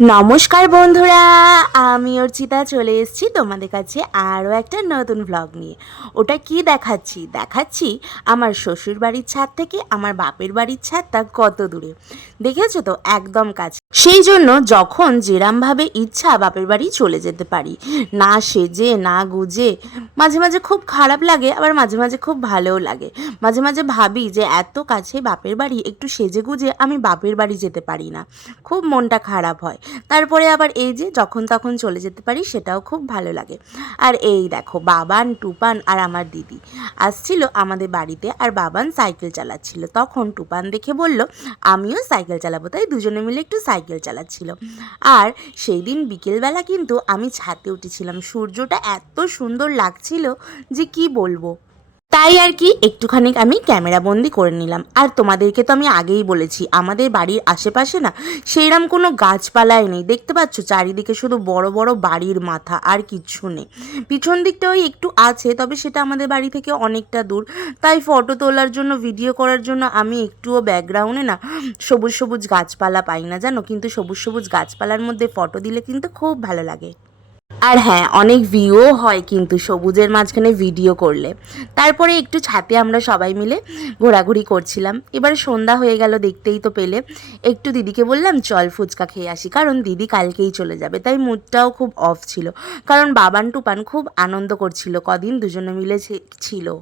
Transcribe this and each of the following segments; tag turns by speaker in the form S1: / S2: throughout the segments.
S1: নমস্কার বন্ধুরা, আমি অর্চিতা চলে এসেছি তোমাদের কাছে আরও একটা নতুন ব্লগ নিয়ে। ওটা কি দেখাচ্ছি? দেখাচ্ছি আমার শ্বশুর বাড়ির ছাদ থেকে আমার বাপের বাড়ির ছাদটা কত দূরে। দেখেছ তো? একদম কাছে। সেই জন্য যখন যেরামভাবে ইচ্ছা বাপের বাড়ি চলে যেতে পারি। না সেজে, না গুজে, মাঝে মাঝে খুব খারাপ লাগে, আবার মাঝে মাঝে খুব ভালোও লাগে। মাঝে মাঝে ভাবি যে এত কাছে বাপের বাড়ি, একটু সেজে গুজে আমি বাপের বাড়ি যেতে পারি না। খুব মনটা খারাপ হয়। তারপরে আবার এই যে যখন তখন চলে যেতে পারি, সেটাও খুব ভালো লাগে। আর এই দেখো, বাবান, টুপান আর আমার দিদি। আসছিল আমাদের বাড়িতে আর বাবান সাইকেল চালাচ্ছিল। তখন টুপান দেখে বলল, আমিও সাইকেল চালাবো। তাই দুজনে মিলে একটু সাইকেল চালাচ্ছিল। আর সেই দিন বিকেলবেলা কিন্তু আমি ছাদে উঠেছিলাম। সূর্যটা এত সুন্দর লাগছিল যে কি বলব? তাই আর কি, একটুখানি আমি ক্যামেরা বন্দি করে নিলাম। আর তোমাদেরকে তো আমি আগেই বলেছি, আমাদের বাড়ির আশেপাশে না সেইরকম কোনো গাছপালাই নেই। দেখতে পাচ্ছ? চারিদিকে শুধু বড় বড় বাড়ির মাথা, আর কিচ্ছু নেই। পিছন দিকটা ওই একটু আছে, তবে সেটা আমাদের বাড়ি থেকে অনেকটা দূর। তাই ফটো তোলার জন্য, ভিডিও করার জন্য আমি একটুও ব্যাকগ্রাউন্ডে না সবুজ সবুজ গাছপালা পাই না, জানো? কিন্তু সবুজ সবুজ গাছপালার মধ্যে ফটো দিলে কিন্তু খুব ভালো লাগে। আর হ্যাঁ অনেক ভিউও হয় কিন্তু সবুজের মাঝখানে ভিডিও করলে। তারপরে একটু ছাতে আমরা সবাই মিলে ঘোরাঘুরি করছিলাম। এবার সন্ধ্যা হয়ে গেল, দেখতেই তো পেলে। একটু দিদিকে বললাম, চল ফুচকা খেয়ে আসি। কারণ দিদি কালকেই চলে যাবে, তাই মুডটাও খুব অফ ছিল। কারণ বাবান টুপান খুব আনন্দ করছিল, কদিন দুজনে মিলে ছিল।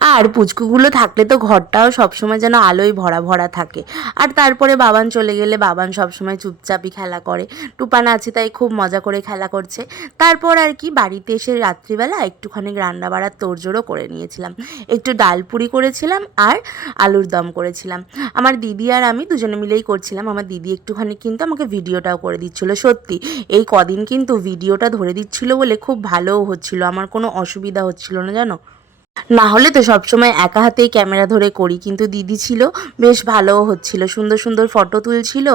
S1: আর পুচকুগুলো থাকলে তো ঘরটাও সবসময় যেন আলোয় ভরা ভরা থাকে। আর তারপরে বাবান চলে গেলে বাবান সবসময় চুপচাপই খেলা করে। টুপান আছে তাই খুব মজা করে খেলা করছে। তারপর আর কি বাড়িতে এসে রাত্রিবেলা একটুখানি রান্না বাড়ার তোড়জোড়ও করে নিয়েছিলাম। একটু ডাল পুরি করেছিলাম আর আলুর দম করেছিলাম। আমার দিদি আর আমি দুজনে মিলেই করছিলাম। আমার দিদি একটুখানি কিন্তু আমাকে ভিডিওটাও করে দিচ্ছিল। সত্যি, এই কদিন কিন্তু ভিডিওটা ধরে দিচ্ছিল বলে খুব ভালোও হচ্ছিল। আমার কোনো অসুবিধা হচ্ছিল না, জানো? না হলে তো সবসময় একা হাতেই ক্যামেরা ধরে করি, কিন্তু দিদি ছিল, বেশ ভালোও হচ্ছিল, সুন্দর সুন্দর ফটো তুলছিল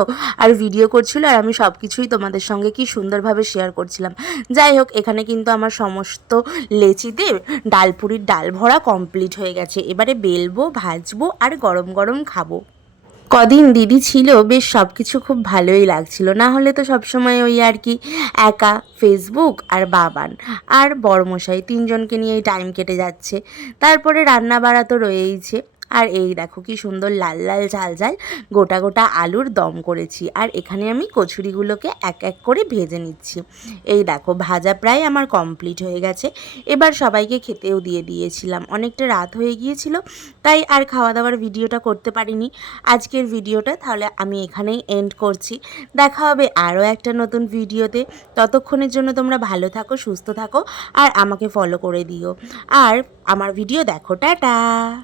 S1: আর ভিডিও করছিল আর আমি সব কিছুই তোমাদের সঙ্গে কি সুন্দরভাবে শেয়ার করছিলাম। যাই হোক, এখানে কিন্তু আমার সমস্ত লেচিতে ডালপুরির ডাল ভরা কমপ্লিট হয়ে গেছে। এবারে বেলবো, ভাজবো আর গরম গরম খাব। কদিন দিদি ছিল, বেশ সব কিছু খুব ভালোই লাগছিল। না হলে তো সবসময় ওই আর কি একা ফেসবুক আর বাবান আর বড়মশাই তিনজনকে নিয়েই টাইম কেটে যাচ্ছে। তারপরে রান্না বাড়া তো রয়েইছে। আর এই দেখো কি সুন্দর লাল লাল ঝাল ঝাল গোটা গোটা আলুর দম করেছি। আর এখানে আমি কচুরিগুলোকে এক এক করে ভেজে নিচ্ছি। এই দেখো ভাজা প্রায় আমার কমপ্লিট হয়ে গেছে। এবার সবাইকে খেতেও দিয়ে দিয়েছিলাম। অনেকটা রাত হয়ে গিয়েছিল, তাই আর খাওয়া দাওয়ার ভিডিওটা করতে পারিনি। আজকের ভিডিওটা তাহলে আমি এখানেই এন্ড করছি। দেখা হবে আরও একটা নতুন ভিডিওতে। ততক্ষণের জন্য তোমরা ভালো থাকো, সুস্থ থাকো, আর আমাকে ফলো করে দিও। আর আমার ভিডিও দেখো, টাটা!